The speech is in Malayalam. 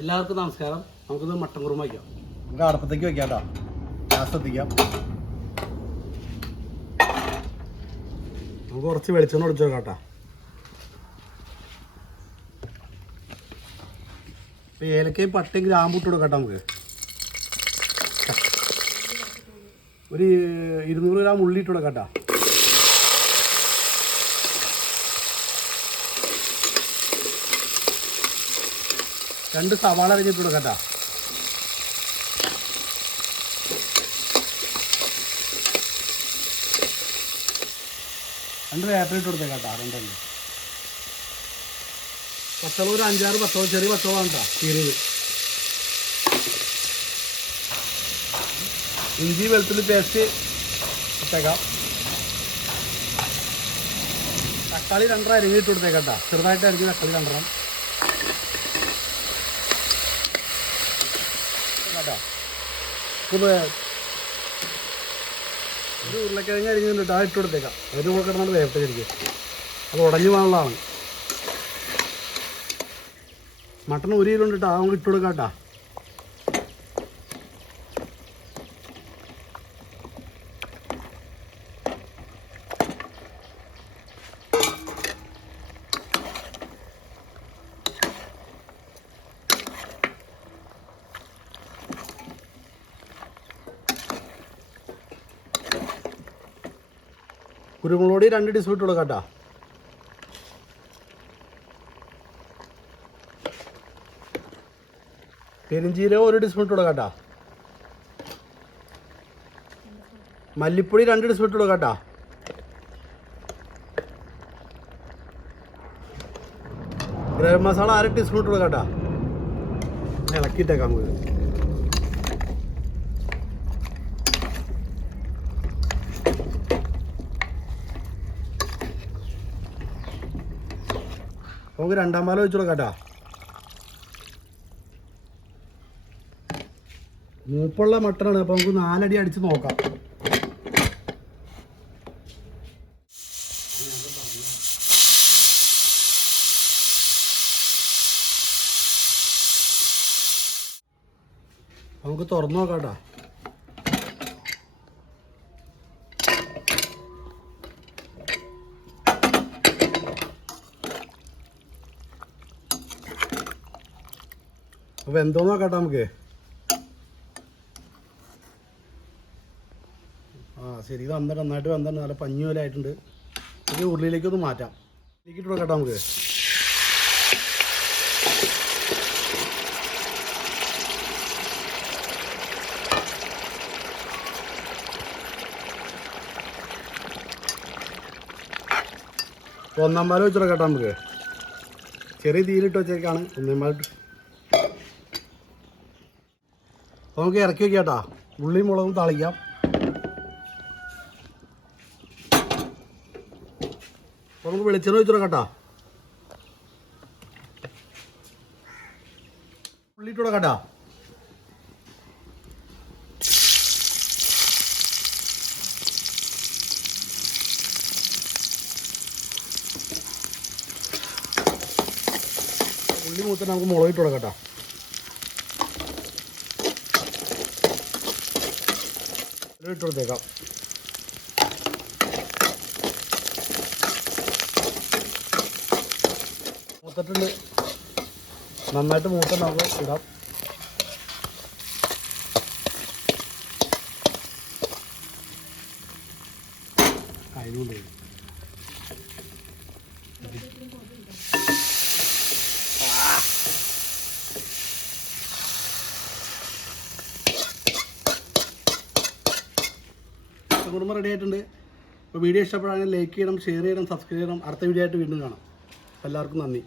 എല്ലാവർക്കും നമസ്കാരം. നമുക്കിത് മട്ടൻ കുറുമ വയ്ക്കാം. നമുക്ക് അടുപ്പത്തേക്ക് വെക്കാം കേട്ടോ. ഗ്യാസ് എത്തിക്കാം. നമുക്ക് കുറച്ച് വെളിച്ചെണ്ണ ഒഴിച്ചു വെക്കാം കേട്ടോ. ഇപ്പോൾ ഏലക്കയും പട്ടയും ഗ്രാമ്പും ഇട്ട് കൊടുക്കാം. നമുക്ക് ഒരു 200 ഗ്രാം ഉള്ളി ഇട്ട് കൊടുക്കാം കേട്ടോ. രണ്ട് സവാള അരിഞ്ഞിട്ട് കൊടുക്കാം കേട്ടോ. രണ്ട് വേപ്പിലിട്ട് കൊടുത്തേക്കാം കേട്ടോ. രണ്ടെണ്ണം പച്ചമുളക് ഒരു 5-6 പച്ചമുളക്, ചെറിയ പച്ചമുളകാണ് കേട്ടോ കീറിയത്. ഇഞ്ചി വെളുത്തുള്ളി പേസ്റ്റ് ഇട്ടേക്കാം. തക്കാളി 2 അരിഞ്ഞിട്ട് കൊടുത്തേക്കാം കേട്ടോ. ചെറുതായിട്ട് അരിഞ്ഞ് തക്കാളി 2 കേട്ടോ. ഒരു ഉരുളക്കിഴങ്ങ് അരിഞ്ഞിട്ട് ആ ഇട്ട് കൊടുത്തേക്കാം. അതിന് കൂടെ കിടന്നാണ് വേവട്ടെ ശരിക്കും. അത് ഉടഞ്ഞു പോകാനുള്ളതാണ്. മട്ടൺ 1 കിലോ ഉണ്ടിട്ട് ആ ഇട്ട് കൊടുക്കാം കേട്ടോ. കുരുമുളക് പൊടി 2 ടീസ്പൂൺ ഇട്ട് കൊടുക്കാം കേട്ടോ. പെരിഞ്ചീരകം 1 ടീസ്പൂൺ ഇട്ട് കൊടുക്കാം കേട്ടോ. മല്ലിപ്പൊടി 2 ടീസ്പൂൺ ഇട്ട് കൊടുക്കാം കേട്ടോ. ഗരം മസാല 1/2 ടീസ്പൂൺ ഇട്ട് കൊടുക്കാം കേട്ടോ. ഇളക്കിയിട്ടേക്കാം നമുക്ക്. നമുക്ക് 2-ാം പാൽ ഒഴിച്ചു കൊടുക്കാം കേട്ടോ. മൂപ്പുള്ള മട്ടനാണ്. അപ്പോൾ നമുക്ക് 4 അടി അടിച്ച് നോക്കാം. നമുക്ക് തുറന്നു നോക്കാം കേട്ടോ. അപ്പോൾ എന്തോന്ന് നോക്കാം നമുക്ക്. ശരി, ഇത് നന്നായിട്ട് വന്നിട്ട് നല്ല പഞ്ഞി പോലെ ആയിട്ടുണ്ട്. ഇത് ഉരുളിയിലേക്കൊന്ന് മാറ്റാം. ഇതിലേക്ക് ഇട്ട് കൊടുക്കാം നമുക്ക്. ഒന്നാം പാൽ വെച്ച് കൊടുക്കാം നമുക്ക്. ചെറിയ തീയിലിട്ട് വെച്ചേക്കാണ്. ഒന്നാം പാലിട്ട് നമുക്ക് ഇറക്കി വയ്ക്കാം കേട്ടോ. ഉള്ളിയും മുളകും താളിക്കാം. അപ്പോൾ നമുക്ക് വെളിച്ചെണ്ണ ഒഴിച്ചു കൊടുക്കാം കേട്ടോ. ഉള്ളി ഇട്ട് കൊടുക്കാം കേട്ടോ. ഉള്ളി മൂത്തിട്ട് നമുക്ക് മുളക് ഇട്ട് കൊടുക്കാം കേട്ടോ. ഇട്ട് കൊടുത്തേക്കാം. മൂത്തിട്ടുണ്ട്. നന്നായിട്ട് മൂത്ത നമുക്ക് ഇടാം. അതിനുണ്ട് കുറുമ റെഡി ആയിട്ടുണ്ട്. അപ്പോൾ വീഡിയോ ഇഷ്ടപ്പെടുകയാണെങ്കിൽ ലൈക്ക് ചെയ്യണം, ഷെയർ ചെയ്യണം, സബ്സ്ക്രൈബ് ചെയ്യണം. അടുത്ത വീഡിയോ ആയിട്ട് വീണ്ടും കാണാം. എല്ലാവർക്കും നന്ദി.